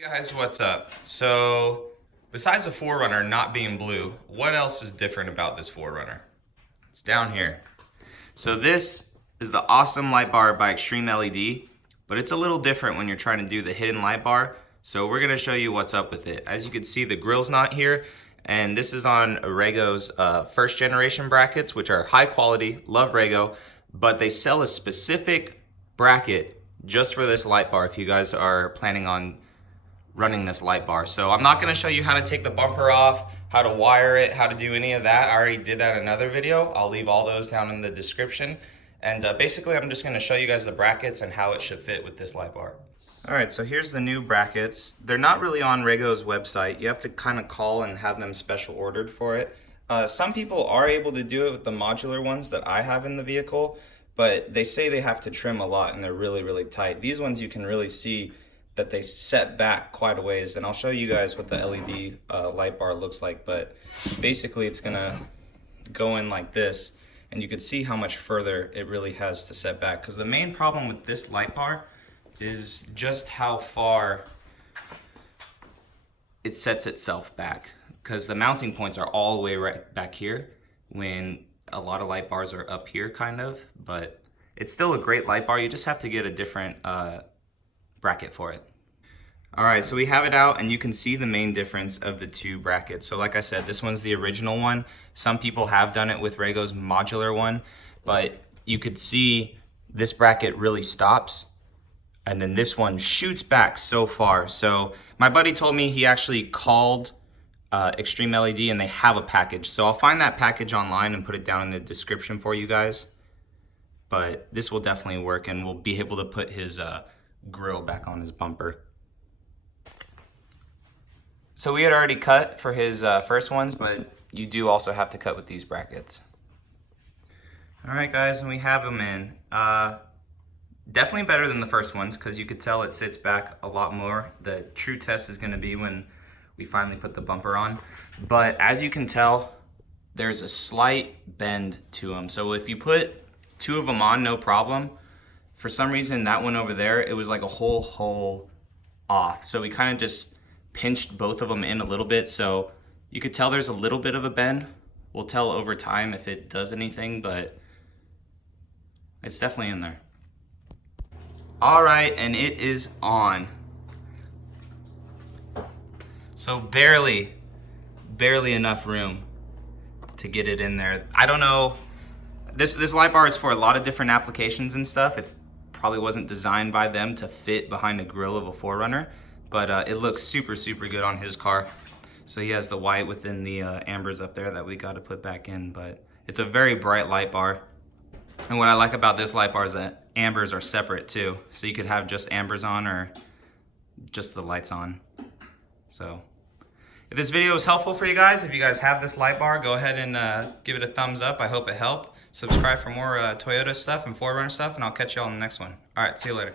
Hey guys, what's up? So, besides the 4Runner not being blue, what else is different about this 4Runner? It's down here. So this is the awesome light bar by Extreme LED, but it's a little different when you're trying to do the hidden light bar. So we're gonna show you what's up with it. As you can see, the grill's not here, and this is on Rago's first generation brackets, which are high quality, love Rago, but they sell a specific bracket just for this light bar if you guys are planning on running this light bar. So I'm not gonna show you how to take the bumper off, how to wire it, how to do any of that. I already did that in another video. I'll leave all those down in the description. And basically I'm just gonna show you guys the brackets and how it should fit with this light bar. All right, so here's the new brackets. They're not really on Rago's website. You have to kind of call and have them special ordered for it. Some people are able to do it with the modular ones that I have in the vehicle, but they say they have to trim a lot and they're really, really tight. These ones you can really see that they set back quite a ways, and I'll show you guys what the LED light bar looks like, but basically it's gonna go in like this, and you can see how much further it really has to set back, because the main problem with this light bar is just how far it sets itself back, because the mounting points are all the way right back here when a lot of light bars are up here kind of, but it's still a great light bar. You just have to get a different bracket for it. All right, so we have it out and you can see the main difference of the two brackets. So like I said, this one's the original one. Some people have done it with Rago's modular one, but you could see this bracket really stops and then this one shoots back so far. So my buddy told me he actually called Extreme LED and they have a package. So I'll find that package online and put it down in the description for you guys. But this will definitely work and we'll be able to put his grill back on his bumper. So we had already cut for his first ones, but you do also have to cut with these brackets. All right guys, and we have them in. Definitely better than the first ones because you could tell it sits back a lot more. The true test is gonna be when we finally put the bumper on. But as you can tell, there's a slight bend to them. So if you put two of them on, no problem. For some reason, that one over there, it was like a whole hole off. So we kind of just pinched both of them in a little bit. So you could tell there's a little bit of a bend. We'll tell over time if it does anything, but it's definitely in there. All right, and it is on. So barely enough room to get it in there. I don't know. This light bar is for a lot of different applications and stuff. It's probably wasn't designed by them to fit behind the grill of a 4Runner, but it looks super good on his car. So he has the white within the ambers up there that we got to put back in, but it's a very bright light bar. And what I like about this light bar is that ambers are separate too. So you could have just ambers on or just the lights on. So if this video was helpful for you guys, if you guys have this light bar, go ahead and give it a thumbs up. I hope it helped. Subscribe for more Toyota stuff and 4Runner stuff, and I'll catch you all in the next one. All right, see you later.